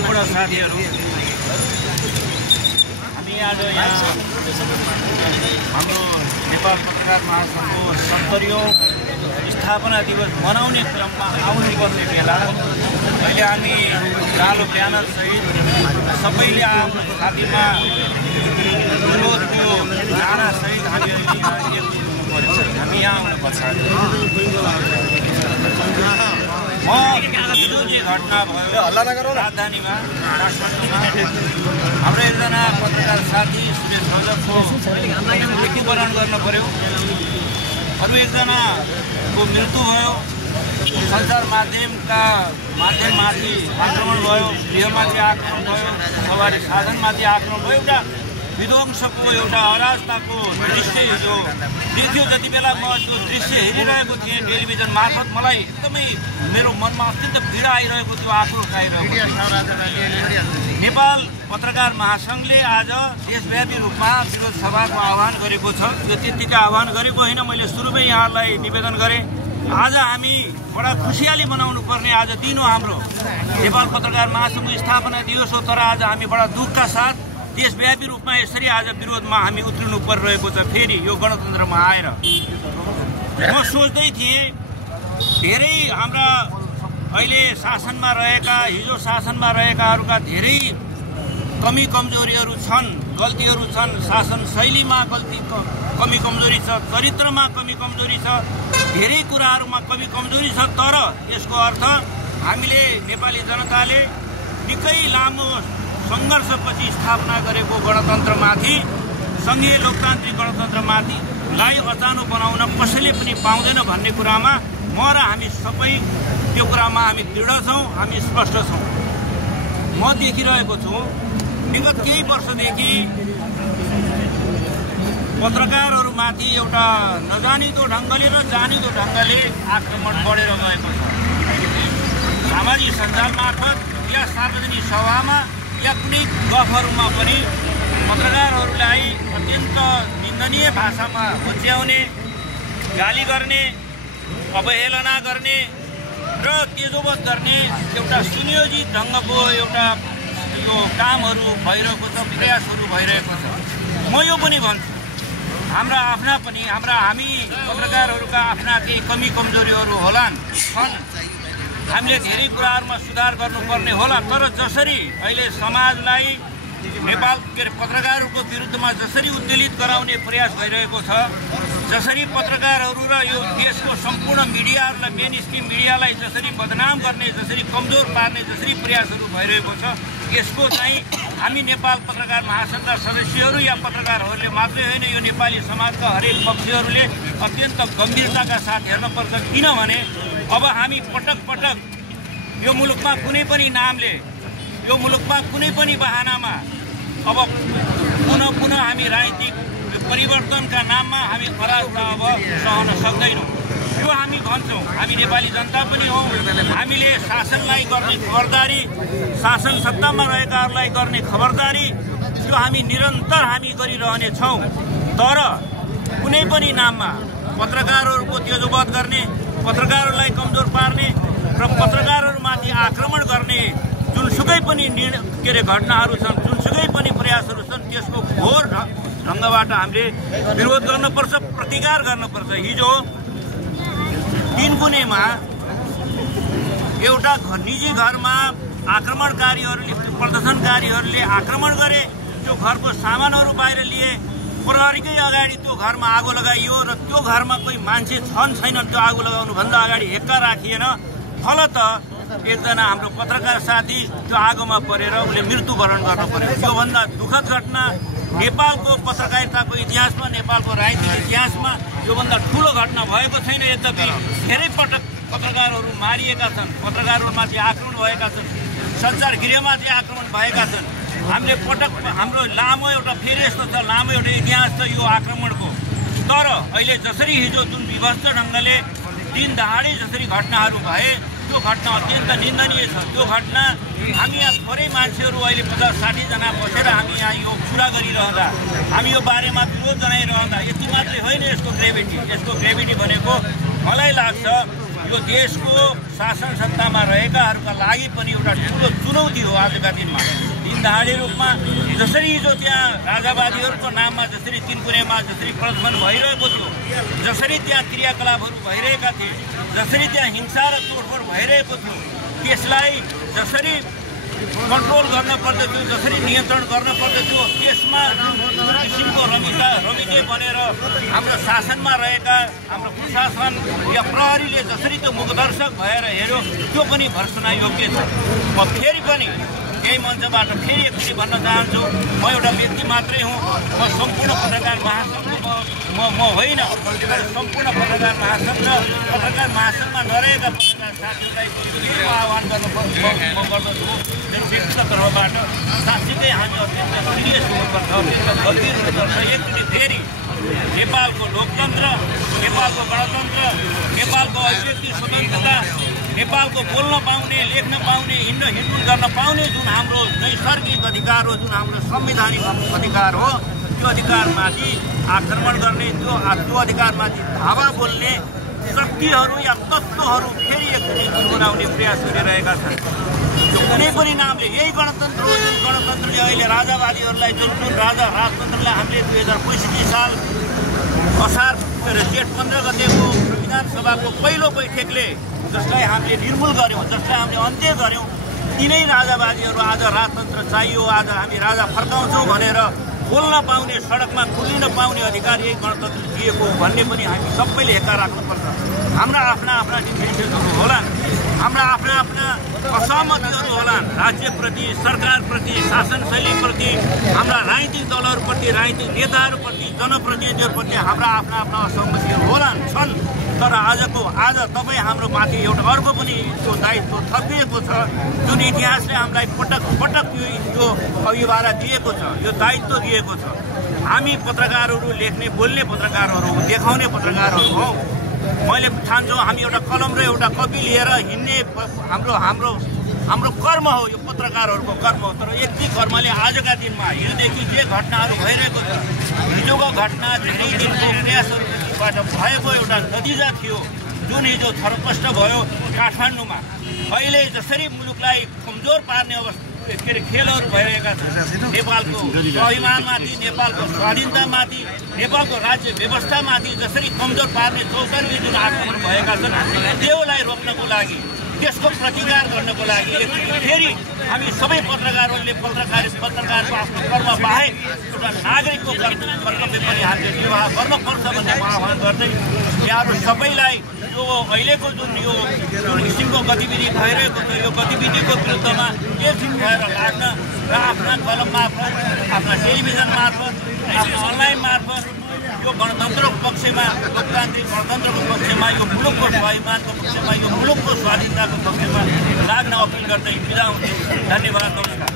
सम्पूर्ण साथीहरू, हामी आज यहाँ हाम्रो नेपाल पत्रकार महासङ्घको 70औं स्थापना दिवस मनाउने क्रममा आउनुपर्ने बेला अहिले हामी कालो ब्यानरसहित सबैले आफ्नो छातीमा त्यो नारासहित हामी हामी यहाँ आउनुपर्छ। हिजो जे घटना भयो राजधानीमा हाम्रो एकजना पत्रकार साथी सुरेश भजकको मृत्युवरण गर्न पर्यो, अरू एकजनाको मृत्यु भयो, सञ्चार माध्यममाथि आक्रमण भयो, गृहमाथि आक्रमण भयो, सवारी साधनमाथि आक्रमण भयो, एउटा विध्वंसको एउटा अराजकताको दृश्य हिजो देख्यो। जति बेला म त्यो दृश्य हेरिरहेको थिएँ टेलिभिजन मार्फत मलाई एकदमै मेरो मनमा अत्यन्त पीडा आइरहेको थियो, आक्रोश आइरहेको थियो। नेपाल पत्रकार महासङ्घले आज देशव्यापी रूपमा विरोध सभाको आह्वान गरेको छ। यो त्यतिकै आह्वान गरेको होइन, मैले सुरुमै यहाँलाई निवेदन गरेँ। आज हामी बडा खुसियाली मनाउनु पर्ने आज दिन हो हाम्रो नेपाल पत्रकार महासङ्घ स्थापना दिवस हो, तर आज हामी बडा दुःखका साथ देशव्यापी रूपमा यसरी आज विरोधमा हामी उत्रिनु परिरहेको छ। फेरि यो गणतन्त्रमा आएर म सोच्दै थिएँ धेरै हाम्रा अहिले शासनमा रहेका, हिजो शासनमा रहेकाहरूका धेरै कमी कमजोरीहरू छन्, गल्तीहरू छन्, शासन शैलीमा कमी कमजोरी छ, चरित्रमा कमी कमजोरी छ, धेरै कुराहरूमा कमी कमजोरी छ। तर यसको अर्थ हामीले नेपाली जनताले निकै लामो सङ्घर्षपछि स्थापना गरेको गणतन्त्रमाथि, सङ्घीय लोकतान्त्रिक गणतन्त्रमाथिलाई अचानो बनाउन कसैले पनि पाउँदैन भन्ने कुरामा म र हामी सबै त्यो कुरामा हामी दृढ छौँ, हामी स्पष्ट छौँ। म देखिरहेको छु विगत केही वर्षदेखि पत्रकारहरूमाथि एउटा नजानिदो ढङ्गले र जानिदो ढङ्गले आक्रमण बढेर गएको छ। सामाजिक सञ्जाल मार्फत या सार्वजनिक सभामा या कुनै गफहरूमा पनि पत्रकारहरूलाई अत्यन्त निन्दनीय भाषामा होच्याउने, गाली गर्ने, अवहेलना गर्ने र तेजोवध गर्ने एउटा सुनियोजित ढङ्गको एउटा यो कामहरू भइरहेको छ, प्रयासहरू भइरहेको छ। म यो पनि भन्छु, हामी पत्रकारहरूका आफ्ना केही कमी कमजोरीहरू होलान्, छन्, हामीले धेरै कुराहरूमा सुधार गर्नुपर्ने होला। तर जसरी अहिले समाजलाई नेपाल पत्रकारहरूको विरुद्धमा जसरी उत्तेलित गराउने प्रयास भइरहेको छ, जसरी पत्रकारहरू र यो देशको सम्पूर्ण मिडियाहरूलाई, मेन स्ट्रिम मिडियालाई जसरी बदनाम गर्ने, जसरी कमजोर पार्ने जसरी प्रयासहरू भइरहेको छ, यसको चाहिँ हामी नेपाल पत्रकार महासङ्घका सदस्यहरू या पत्रकारहरूले मात्रै होइन, यो नेपाली समाजका हरेक पक्षहरूले अत्यन्त गम्भीरताका साथ हेर्नुपर्छ। किनभने अब हामी पटक पटक यो मुलुकमा कुनै पनि नामले, यो मुलुकमा कुनै पनि बहानामा अब पुनः हामी राजनीतिक परिवर्तनका नाममा हामी अराजकता अब सहन सक्दैनौँ। यो हामी भन्छौँ, हामी नेपाली जनता पनि हौँ, हामीले शासनलाई गर्ने खबरदारी, शासन सत्तामा रहेकाहरूलाई गर्ने खबरदारी त्यो हामी निरन्तर हामी गरिरहनेछौँ। तर कुनै पनि नाममा पत्रकारहरूको तेजोवध गर्ने, पत्रकारहरूलाई कमजोर पार्ने र पत्रकारहरूमाथि आक्रमण गर्ने जुनसुकै पनि घटनाहरू छन्, जुनसुकै पनि प्रयासहरू छन्, त्यसको घोर ढङ्गबाट हामीले विरोध गर्नुपर्छ, प्रतिकार गर्नुपर्छ। हिजो दिनकुनेमा एउटा निजी घरमा आक्रमणकारीहरूले, प्रदर्शनकारीहरूले आक्रमण गरे, त्यो घरको सामानहरू बाहिर लिए, प्रहरीकै अगाडि त्यो घरमा आगो लगाइयो र त्यो घरमा कोही मान्छे छन् छैनन् त्यो आगो लगाउनुभन्दा अगाडि हेक्का राखिएन। फलत एकजना हाम्रो पत्रकार साथी त्यो आगोमा परेर उसले मृत्युवरण गर्न पर्यो। योभन्दा दुःखद घटना नेपालको पत्रकारिताको इतिहासमा, नेपालको राजनीतिक इतिहासमा योभन्दा ठुलो घटना भएको छैन। यद्यपि धेरै पटक पत्रकारहरू मारिएका छन्, पत्रकारहरूमाथि आक्रमण भएका छन्, सञ्चार गृहमाथि आक्रमण भएका छन्। हामीले हाम्रो लामो एउटा फेरि यस्तो छ, लामो एउटा इतिहास छ यो आक्रमणको। तर अहिले जसरी हिजो जुन विभत्स ढङ्गले दिन दहाडे जसरी घटनाहरू भए, त्यो घटना अत्यन्त निन्दनीय छ। त्यो घटना हामी यहाँ थोरै मान्छेहरू अहिले 50-60 जना बसेर हामी यहाँ यो कुरा गरिरहँदा, हामी यो बारेमा विरोध जनाइरहँदा यति मात्रै होइन यसको ग्रेभिटी भनेको मलाई लाग्छ यो देशको शासन सत्तामा रहेकाहरूका लागि पनि एउटा ठुलो चुनौती हो आजका दिनमा। दिनदहाडे रूपमा जसरी हिजो त्यहाँ राजावादीहरूको नाममा जसरी तिनकुनेमा जसरी प्रदर्शन भइरहेको थियो, जसरी त्यहाँ क्रियाकलापहरू भइरहेका थिए, जसरी त्यहाँ हिंसा र तोडफोड भइरहेको थियो, त्यसलाई जसरी कन्ट्रोल गर्न पर्दथ्यो, जसरी नियन्त्रण गर्न पर्दथ्यो, त्यसमा किसिमको रमिते बनेर हाम्रो शासनमा रहेका हाम्रो प्रशासन या प्रहरीले जसरी त्यो मुखदर्शक भएर हेर्यो, त्यो पनि भर्सना योग्य छ। म फेरि पनि यही मञ्चबाट फेरि एकचोटि भन्न चाहन्छु, म एउटा व्यक्ति मात्रै हुँ, म सम्पूर्ण पत्रकार महासङ्घको म होइन, सम्पूर्ण पत्रकार महासङ्घ र पत्रकार महासङ्घमा नरहेका पत्रकार साथीहरूलाई आह्वान गर्दछु। व्यक्तिगत तर्फबाट साँच्चीकै हामी अत्यन्त सिरियस हुनुपर्छ, गम्भीर हुनुपर्छ। एकचोटि फेरि नेपालको लोकतन्त्र, नेपालको गणतन्त्र, नेपालको अभिव्यक्ति स्वतन्त्रता, नेपालको बोल्न पाउने, लेख्न पाउने, हिँड्डुल गर्न पाउने जुन हाम्रो नैसर्गिक अधिकार हो, जुन हाम्रो संवैधानिक अधिकार हो, त्यो अधिकारमाथि आक्रमण गर्ने, त्यो अधिकारमाथि धावा बोल्ने शक्तिहरू या तत्त्वहरू फेरि एकचोटि बनाउने प्रयास गरिरहेका छन्। यो कुनै पनि नामले यही गणतन्त्र हो, जुन गणतन्त्रले अहिले राजावादीहरूलाई जुन राजतन्त्रलाई हामीले 2065 साल असार जेठ 15 गतेको संविधान सभाको पहिलो बैठकले जसलाई हामीले निर्मूल गऱ्यौँ, जसलाई हामीले अन्त्य गऱ्यौँ, तिनै राजावादीहरू आज राजतन्त्र चाहियो, आज हामी राजा फर्काउँछौँ भनेर बोल्न पाउने, सडकमा खुलिन पाउने अधिकार यही गणतन्त्र दिएको हो भन्ने पनि हामी सबैले हेक्का राख्नुपर्छ। हाम्रा आफ्ना डिफरेन्सेसहरू होलान्, हाम्रा आफ्ना असहमतिहरू होलान्, राज्यप्रति, सरकारप्रति, शासन शैलीप्रति, हाम्रा राजनीतिक दलहरूप्रति, राजनीतिक नेताहरूप्रति, जनप्रतिनिधिहरूप्रति हाम्रा आफ्ना असहमतिहरू होलान्, छन्। तर आज तपाईँ हाम्रो माथि एउटा अर्को पनि त्यो दायित्व थपिएको छ, जुन इतिहासले हामीलाई पटक यो अभिभारा दिएको छ, यो दायित्व दिएको छ। हामी पत्रकारहरू, लेख्ने बोल्ने पत्रकारहरू, देखाउने पत्रकारहरू हौ। मैले ठान्छु हामी एउटा कलम र एउटा कपी लिएर हिँड्ने हाम्रो कर्म हो, यो पत्रकारहरूको कर्म हो। तर यति कर्मले आजका दिनमा हिजोदेखि जे घटनाहरू भइरहेको छ, हिजोको घटना धेरै दिनको प्रयासहरूबाट भएको एउटा नतिजा थियो, जुन हिजो छरपष्ट भयो काठमाडौँमा। अहिले जसरी मुलुकलाई कमजोर पार्ने खेलहरू भइरहेका छन्, नेपालको स्वाभिमानमाथि, नेपालको स्वाधीनतामाथि, नेपालको राज्य व्यवस्थामाथि जसरी कमजोर पार्ने चौतर्फी जुन आक्रमण भएका छन्, त्यसलाई रोक्नको लागि, त्यसको प्रतिकार गर्नको लागि फेरि हामी सबै पत्रकारहरूले पत्रकारको आफ्नो कर्म बाहेक एउटा नागरिकको कर्तव्य पनि हामीले निर्वाह गर्नुपर्छ भन्ने आह्वान गर्दै यहाँहरू सबैलाई यो अहिलेको जुन किसिमको गतिविधि भइरहेको छ, यो गतिविधिको विरुद्धमा एकजुट भएर लाग्न र आफ्ना कलम मार्फत, आफ्ना टेलिभिजन मार्फत, आफ्नो अनलाइन मार्फत यो गणतन्त्रको पक्षमा, लोकतान्त्रिक गणतन्त्रको पक्षमा, यो मुलुकको स्वाभिमानको पक्षमा, यो मुलुकको स्वाधीनताको पक्षमा लाग्न अपिल गर्दै बिदा हुन्छु। धन्यवाद, नमस्कार।